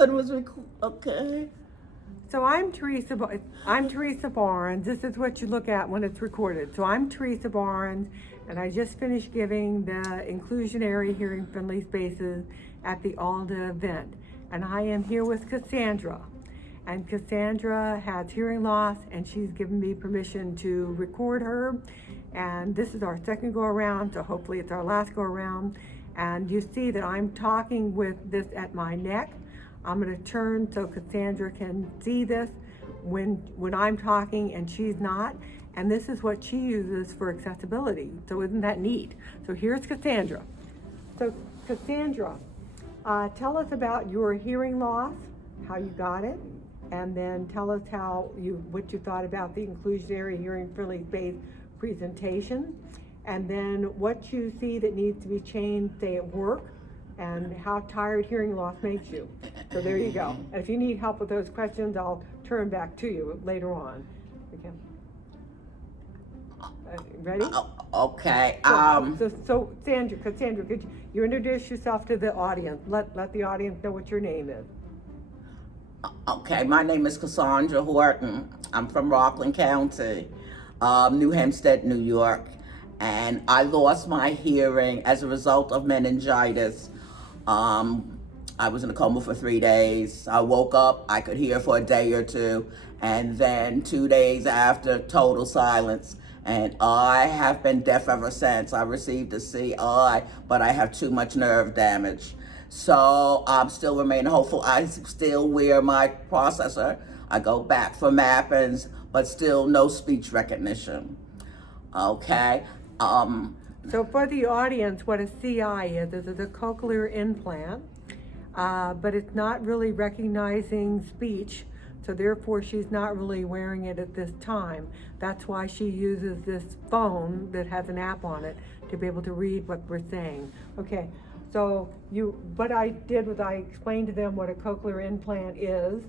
nothing was okay. So I'm Teresa Barnes. This is what you look at when it's recorded. So I'm Teresa Barnes, and I just finished giving the inclusionary hearing friendly spaces at the ALDA event. And I am here with Cassandra. And Cassandra has hearing loss, and she's given me permission to record her. And this is our second go around, so hopefully it's our last go around. And you see that I'm talking with this at my neck. I'm going to turn so Cassandra can see this when I'm talking and she's not. And this is what she uses for accessibility. So isn't that neat? So here's Cassandra. So Cassandra, tell us about your hearing loss, how you got it, and then tell us what you thought about the inclusionary hearing friendly space presentation, and then what you see that needs to be changed, say at work, and how tired hearing loss makes you. So there you go. And if you need help with those questions, I'll turn back to you later on. Okay. Ready? Okay. So Cassandra, could you introduce yourself to the audience? Let the audience know what your name is. Okay, my name is Cassandra Horton. I'm from Rockland County, New Hempstead, New York. And I lost my hearing as a result of meningitis. I was in a coma for 3 days. I woke up, I could hear for a day or two, and then 2 days after, total silence. And I have been deaf ever since. I received a CI, but I have too much nerve damage. So I'm still remaining hopeful. I still wear my processor. I go back for mappings, but still no speech recognition. Okay. So for the audience, what a CI is a cochlear implant, but it's not really recognizing speech, so therefore she's not really wearing it at this time. That's why she uses this phone that has an app on it to be able to read what we're saying. Okay, so what I did was I explained to them what a cochlear implant is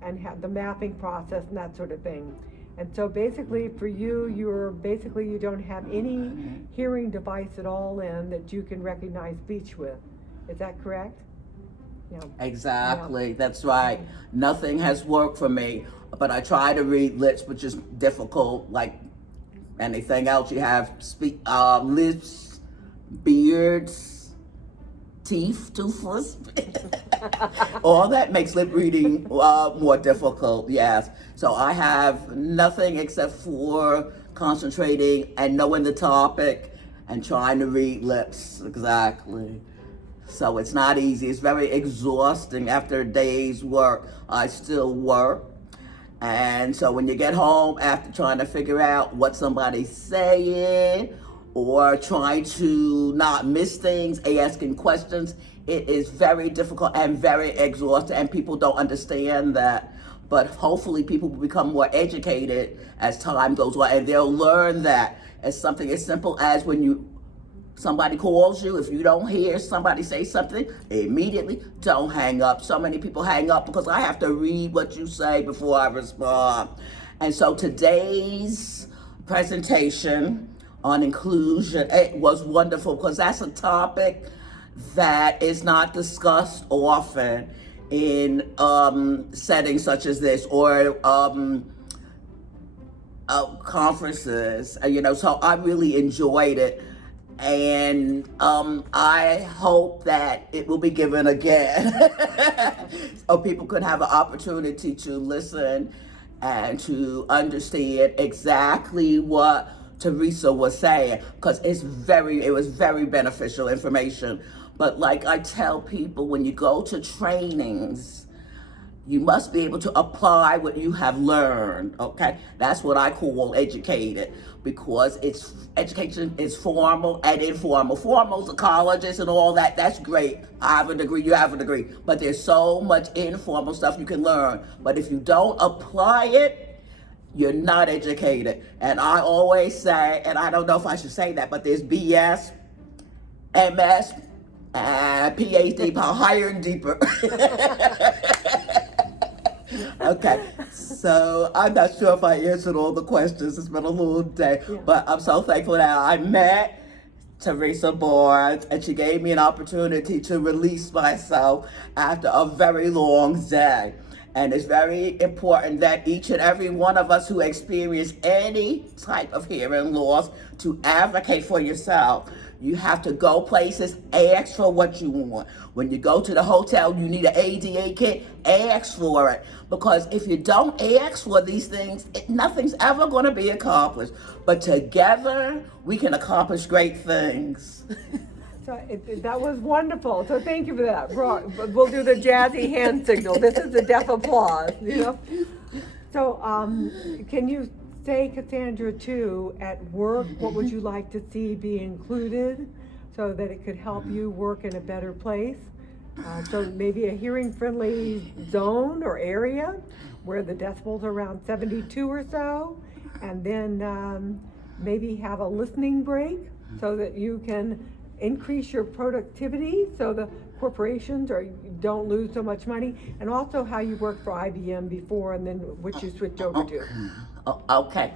and the mapping process and that sort of thing. And so basically for you, you don't have any hearing device at all in that you can recognize speech with. Is that correct? Yeah. Exactly, Yeah. that's right. Nothing has worked for me, but I try to read lips, which is difficult, like anything else. You have lips, beards, teeth, toothless. All that makes lip reading more difficult, yes. So I have nothing except for concentrating and knowing the topic and trying to read lips, exactly. So it's not easy, it's very exhausting after a day's work. I still work. And so when you get home after trying to figure out what somebody's saying or trying to not miss things, asking questions, it is very difficult and very exhausting, and people don't understand that. But hopefully people will become more educated as time goes on, and they'll learn that as something as simple as when somebody calls you, if you don't hear somebody say something, immediately don't hang up. So many people hang up because I have to read what you say before I respond. And so today's presentation on inclusion, it was wonderful because that's a topic that is not discussed often in settings such as this or conferences, so I really enjoyed it. And I hope that it will be given again so people could have an opportunity to listen and to understand exactly what Teresa was saying, because it was very beneficial information. But like I tell people, when you go to trainings, you must be able to apply what you have learned, okay? That's what I call educated, because education is formal and informal. Formal is the colleges and all that, that's great. I have a degree, you have a degree. But there's so much informal stuff you can learn. But if you don't apply it, you're not educated. And I always say, and I don't know if I should say that, but there's BS, MS, PhD, higher and deeper. Okay, so I'm not sure if I answered all the questions. It's been a little day, but I'm so thankful that I met Teresa Barnes, and she gave me an opportunity to release myself after a very long day. And it's very important that each and every one of us who experience any type of hearing loss to advocate for yourself. You have to go places, ask for what you want. When you go to the hotel, you need an ADA kit, ask for it. Because if you don't ask for these things, nothing's ever going to be accomplished. But together, we can accomplish great things. So that was wonderful. So thank you for that. We'll do the jazzy hand signal. This is the deaf applause, you know. So can you say, Cassandra, too, at work, what would you like to see be included so that it could help you work in a better place? So maybe a hearing-friendly zone or area where the decibels are around 72 or so, and then maybe have a listening break so that you can increase your productivity so the corporations don't lose so much money, and also how you worked for IBM before and then what you switched over to. Okay.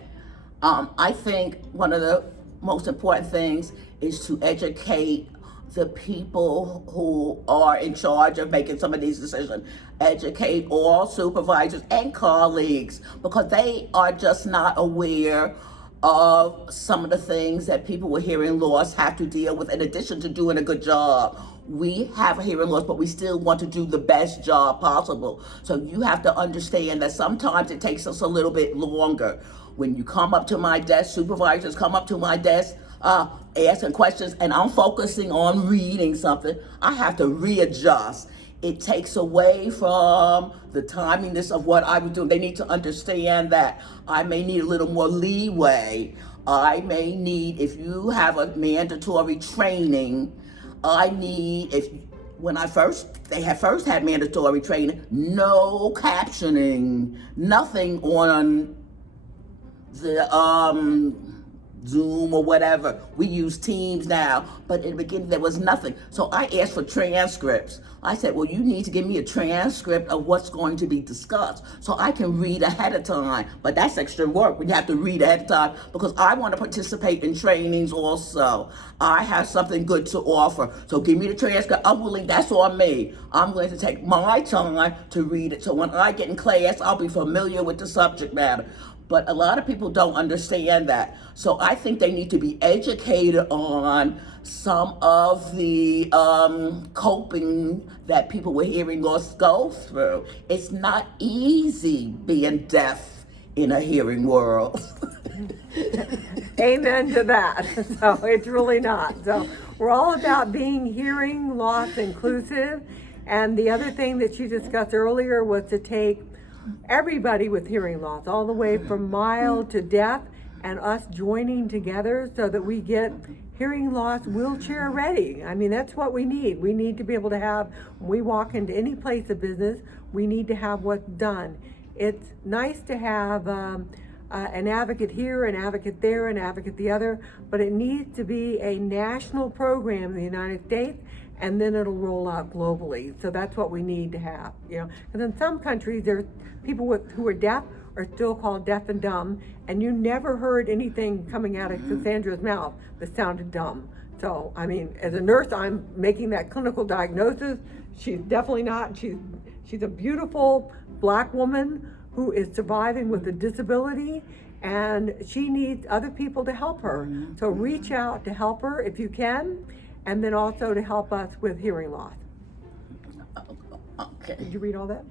I think one of the most important things is to educate the people who are in charge of making some of these decisions. Educate all supervisors and colleagues, because they are just not aware of some of the things that people with hearing loss have to deal with, in addition to doing a good job. We have a hearing loss, but we still want to do the best job possible. So you have to understand that sometimes it takes us a little bit longer. When you come up to my desk, supervisors come up to my desk, asking questions, and I'm focusing on reading something, I have to readjust. It takes away from the timiness of what I was doing. They need to understand that I may need a little more leeway. I may need, if you have a mandatory training, when they first had mandatory training, no captioning, nothing on the Zoom or whatever. We use Teams now, but in the beginning there was nothing. So I asked for transcripts. I said, well, you need to give me a transcript of what's going to be discussed so I can read ahead of time. But that's extra work when you have to read ahead of time, because I want to participate in trainings also. I have something good to offer. So give me the transcript. I'm willing, that's on me. I'm going to take my time to read it. So when I get in class, I'll be familiar with the subject matter. But a lot of people don't understand that. So I think they need to be educated on some of the coping that people with hearing loss go through. It's not easy being deaf in a hearing world. Amen to that. So it's really not. So we're all about being hearing loss inclusive. And the other thing that you discussed earlier was to take everybody with hearing loss, all the way from mild to deaf, and us joining together so that we get hearing loss wheelchair ready. I mean, that's what we need. We need to be able to have, when we walk into any place of business, we need to have what's done. It's nice to have an advocate here, an advocate there, an advocate the other, but it needs to be a national program in the United States, and then it'll roll out globally. So that's what we need to have, you know. Because in some countries, there's people who are deaf are still called deaf and dumb, and you never heard anything coming out of Cassandra's mouth that sounded dumb. So, I mean, as a nurse, I'm making that clinical diagnosis. She's definitely not. She's a beautiful Black woman who is surviving with a disability, and she needs other people to help her. So reach out to help her if you can, and then also to help us with hearing loss. Okay. Did you read all that?